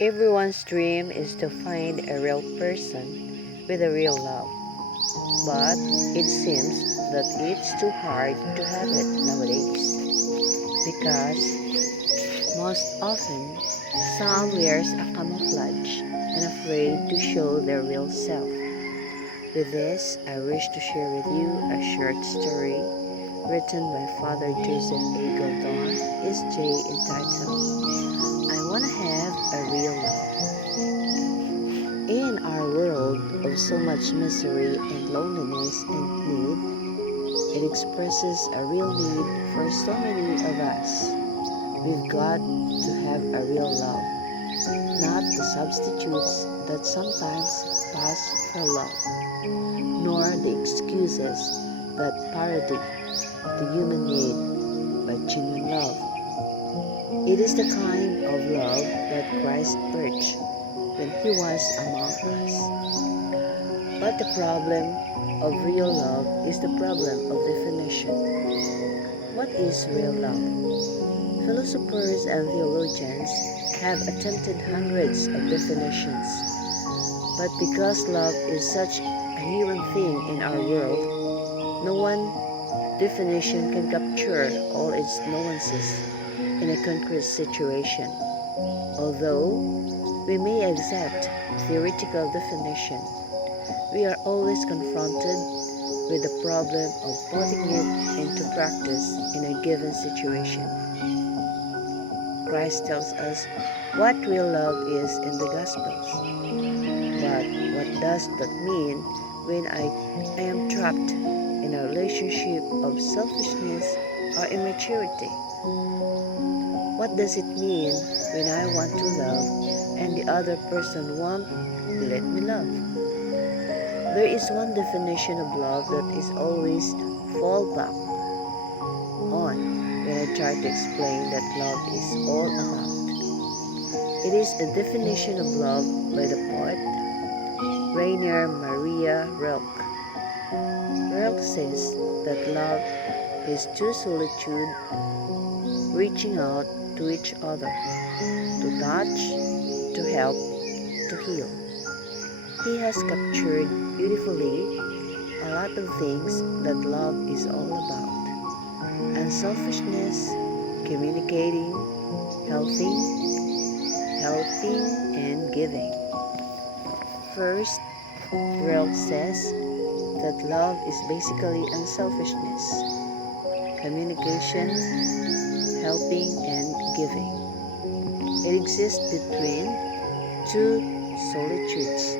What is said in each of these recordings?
Everyone's dream is to find a real person with a real love, but it seems that it's too hard to have it nowadays because most often some wears a camouflage and afraid to show their real self. With this, I wish to share with you a short story written by Father Joseph A. Galdon, S.J. entitled, I Wanna Have a Real Love. In our world of so much misery and loneliness and need, it expresses a real need for so many of us. We've got to have a real love, not the substitutes that sometimes pass for love, nor the excuses that parody the human need by genuine love. It is the kind of love that Christ preached when he was among us. But the problem of real love is the problem of definition. What is real love? Philosophers and theologians have attempted hundreds of definitions, but because love is such a human thing in our world, no one definition can capture all its nuances in a concrete situation. Although we may accept theoretical definition, we are always confronted with the problem of putting it into practice in a given situation. Christ tells us what real love is in the Gospels. But what does that mean when I am trapped in a relationship of selfishness or immaturity? What does it mean when I want to love and the other person won't let me love? There is one definition of love that is always fall back on when I try to explain that love is all about. It is a definition of love by the poet Rainer Maria Rilke. Rilke says that love is two solitude reaching out to each other, to touch, to help, to heal. He has captured beautifully a lot of things that love is all about. Unselfishness, communicating, helping, and giving. First, Rilke says that love is basically unselfishness, communication, helping, and giving. It exists between two solitudes.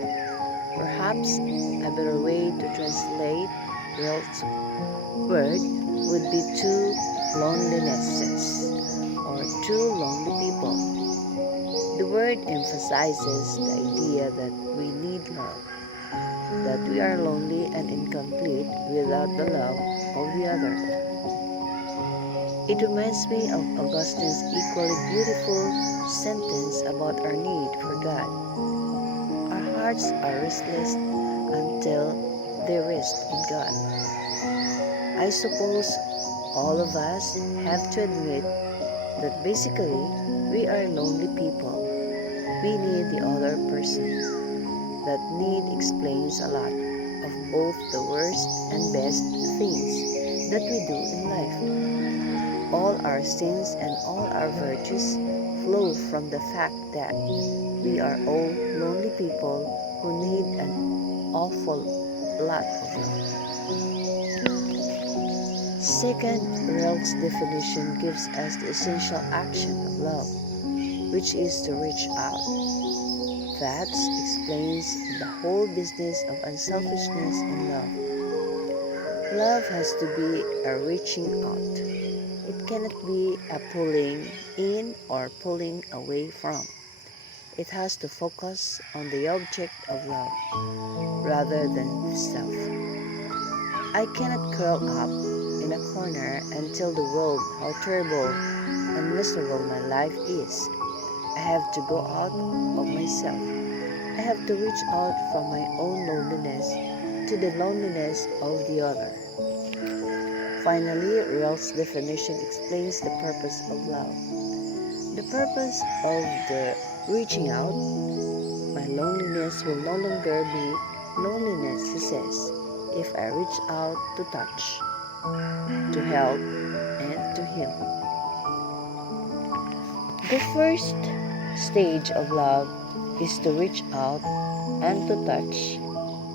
Perhaps a better way to translate Rilke's word would be two lonelinesses or two lonely people. The word emphasizes the idea that we need love, that we are lonely and incomplete without the love of the other. It reminds me of Augustine's equally beautiful sentence about our need for God. Our hearts are restless until they rest in God. I suppose all of us have to admit that basically we are lonely people. We need the other person. That need explains a lot of both the worst and best things that we do in life. All our sins and all our virtues flow from the fact that we are all lonely people who need an awful lot of love. Second, Rilke's definition gives us the essential action of love, which is to reach out. That explains the whole business of unselfishness and love. Love has to be a reaching out. It cannot be a pulling in or pulling away from. It has to focus on the object of love rather than the self. I cannot curl up in a corner and tell the world how terrible and miserable my life is. I have to go out of myself. I have to reach out from my own loneliness to the loneliness of the other. Finally, Rilke's definition explains the purpose of love. The purpose of the Reaching out, my loneliness will no longer be loneliness, he says, if I reach out to touch, to help, and to heal. The first stage of love is to reach out and to touch,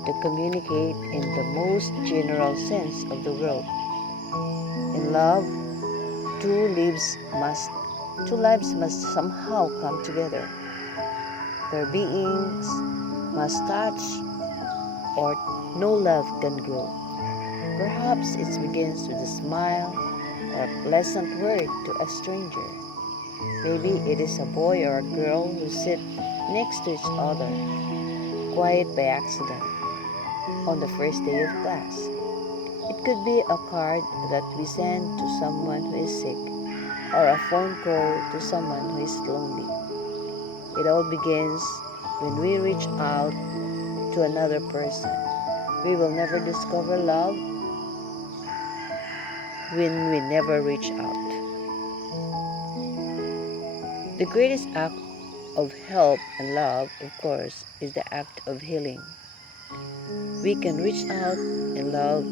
to communicate in the most general sense of the word. In love, two lives must two lives must somehow come together. Their beings must touch, or no love can grow. Perhaps it begins with a smile or a pleasant word to a stranger. Maybe it is a boy or a girl who sit next to each other, quiet by accident, on the first day of class. It could be a card that we send to someone who is sick, or a phone call to someone who is lonely. It all begins when we reach out to another person. We will never discover love when we never reach out. The greatest act of help and love, of course, is the act of healing. We can reach out in love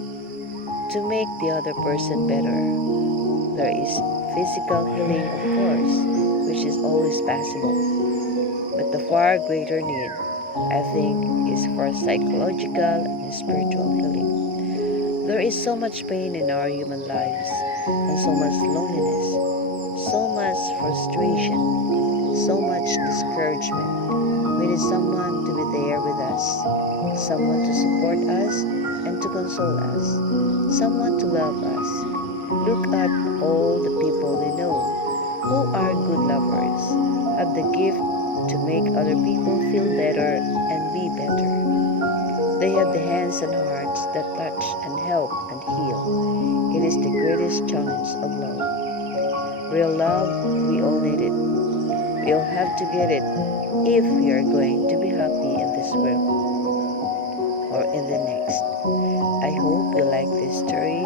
to make the other person better. There is physical healing, of course, which is always possible. But the far greater need, I think, is for psychological and spiritual healing. There is so much pain in our human lives, and so much loneliness, so much frustration, so much discouragement. We need someone to be there with us, someone to support us and to console us, someone to love us. Look at all the people we know who are good lovers, have the gift to make other people feel better and be better. They have the hands and hearts that touch and help and heal. It is the greatest challenge of love. Real love, we all need it. We all have to get it if we are going to be happy in this world or in the next. I hope you like this story